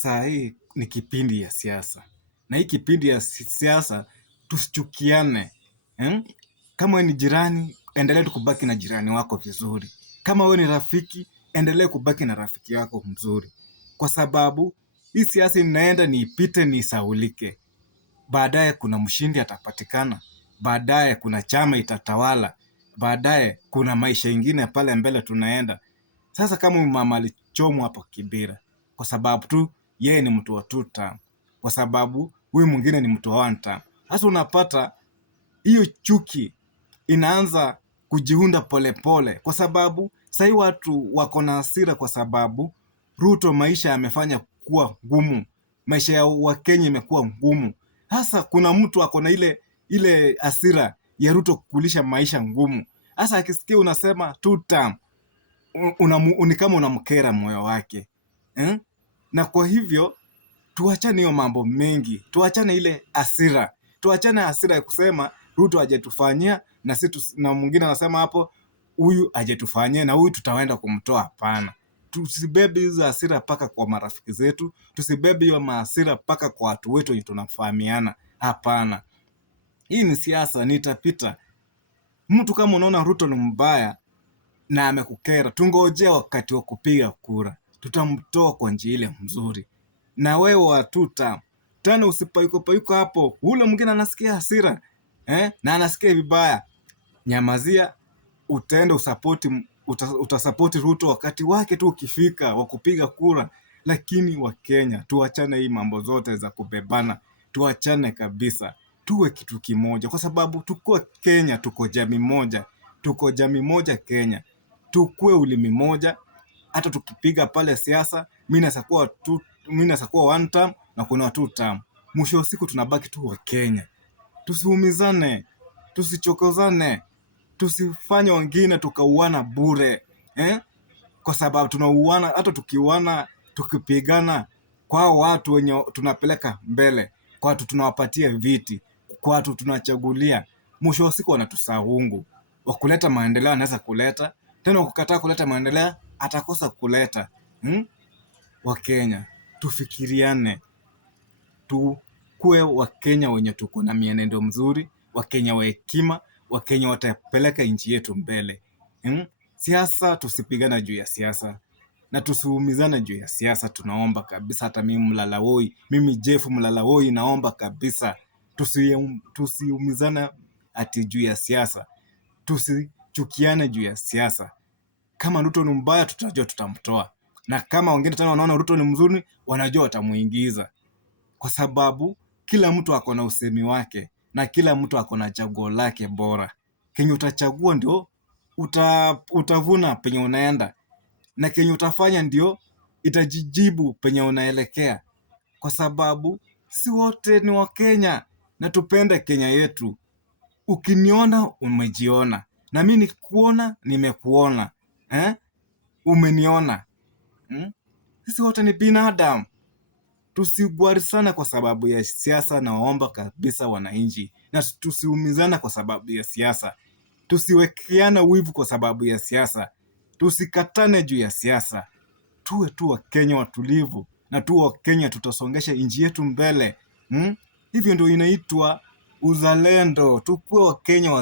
saa hii ni kipindi ya siasa, na hii kipindi ya siasa tusichukiane. Kama wewe ni jirani, endelea tu kubaki na jirani wako vizuri. Kama wewe ni rafiki, endelea kubaki na rafiki wako mzuri, kwa sababu hii siasa inaenda ni ipite ni isaulike. Baadaye kuna mshindi atapatikana, baadaye kuna chama itatawala, baadaye kuna maisha ingine pale mbele tunaenda. Sasa kama mama alichomwa hapo Kibera kwa sababu tu yeye ni mtu wa 2 term, kwa sababu huyu mwingine ni mtu wa 1 term. Sasa unapata hiyo chuki inaanza kujiunda polepole, kwa sababu sahii watu wako na hasira kwa sababu Ruto maisha amefanya kuwa ngumu, maisha ya Wakenya imekuwa ngumu. Sasa kuna mtu ako na ile hasira ya Ruto kukulisha maisha ngumu. Sasa akisikia unasema 2 term, ni kama unamkera moyo wake. Na kwa hivyo tuachane hiyo mambo mengi, tuachane ile hasira, tuachane hasira ya kusema Ruto hajetufanyia na mwingine anasema hapo huyu hajetufanyia na huyu tutaenda kumtoa. Hapana, tusibebe hizo hasira paka kwa marafiki zetu, tusibebe hiyo hasira paka kwa watu wetu wenye tunafahamiana. Hapana, hii ni siasa, nitapita. Mtu kama unaona Ruto ni mbaya na amekukera, tungojea wakati wa kupiga kura, tutamtoa kwa njia ile mzuri. Na wewe wa 2 term tena usipayuko hapo, ule mwingine anasikia hasira na anasikia vibaya, nyamazia, utaenda utasapoti Ruto wakati wake tu ukifika wa kupiga kura. Lakini Wakenya tuachane hii mambo zote za kubebana, tuachane kabisa, tuwe kitu kimoja, kwa sababu tuko Kenya, tuko jamii moja Kenya, tukue ulimi moja. Hata tukipiga pale siasa, mimi naweza kuwa 1 term na kuna 2 term, mwisho wa siku tunabaki tu wa Kenya. Tusiumizane, tusichokozane, tusifanye wengine tukauana bure, kwa sababu tunauana. Hata tukipigana kwa watu wenye tunapeleka mbele, kwa watu tunawapatia viti, kwa watu tunachagulia, mwisho wa siku wanatusahau. Wakuleta maendeleo anaweza kuleta tena, kukataa kuleta maendeleo atakosa kuleta. Wakenya tufikiriane, tukue Wakenya wenye tuko na mienendo mzuri, Wakenya wa hekima, Wakenya watapeleka nchi yetu mbele. Siasa tusipigana juu ya siasa, na tusiumizane juu ya siasa. Tunaomba kabisa, hata mimi Jeff Mlalawoi naomba kabisa, tusiumizane ati juu ya siasa, tusichukiane juu ya siasa. Kama Ruto ni mbaya, tutajua tutamtoa, na kama wengine tena wanaona Ruto ni mzuri, wanajua watamuingiza, kwa sababu kila mtu ako na usemi wake na kila mtu ako na chaguo lake bora. Kenye utachagua ndio utavuna penye unaenda, na kenye utafanya ndio itajijibu penye unaelekea, kwa sababu si wote ni Wakenya na tupende Kenya yetu. Ukiniona umejiona, na mimi nikuona nimekuona, umeniona. Sisi wote ni binadamu, tusigwari sana kwa sababu ya siasa. Naomba kabisa wananchi, na tusiumizana kwa sababu ya siasa, tusiwekeana wivu kwa sababu ya siasa, tusikatane juu ya siasa. Tuwe tu Wakenya watulivu, na tu Wakenya tutasongesha nchi yetu mbele. Hivyo ndio inaitwa uzalendo. Tukuwe Wakenya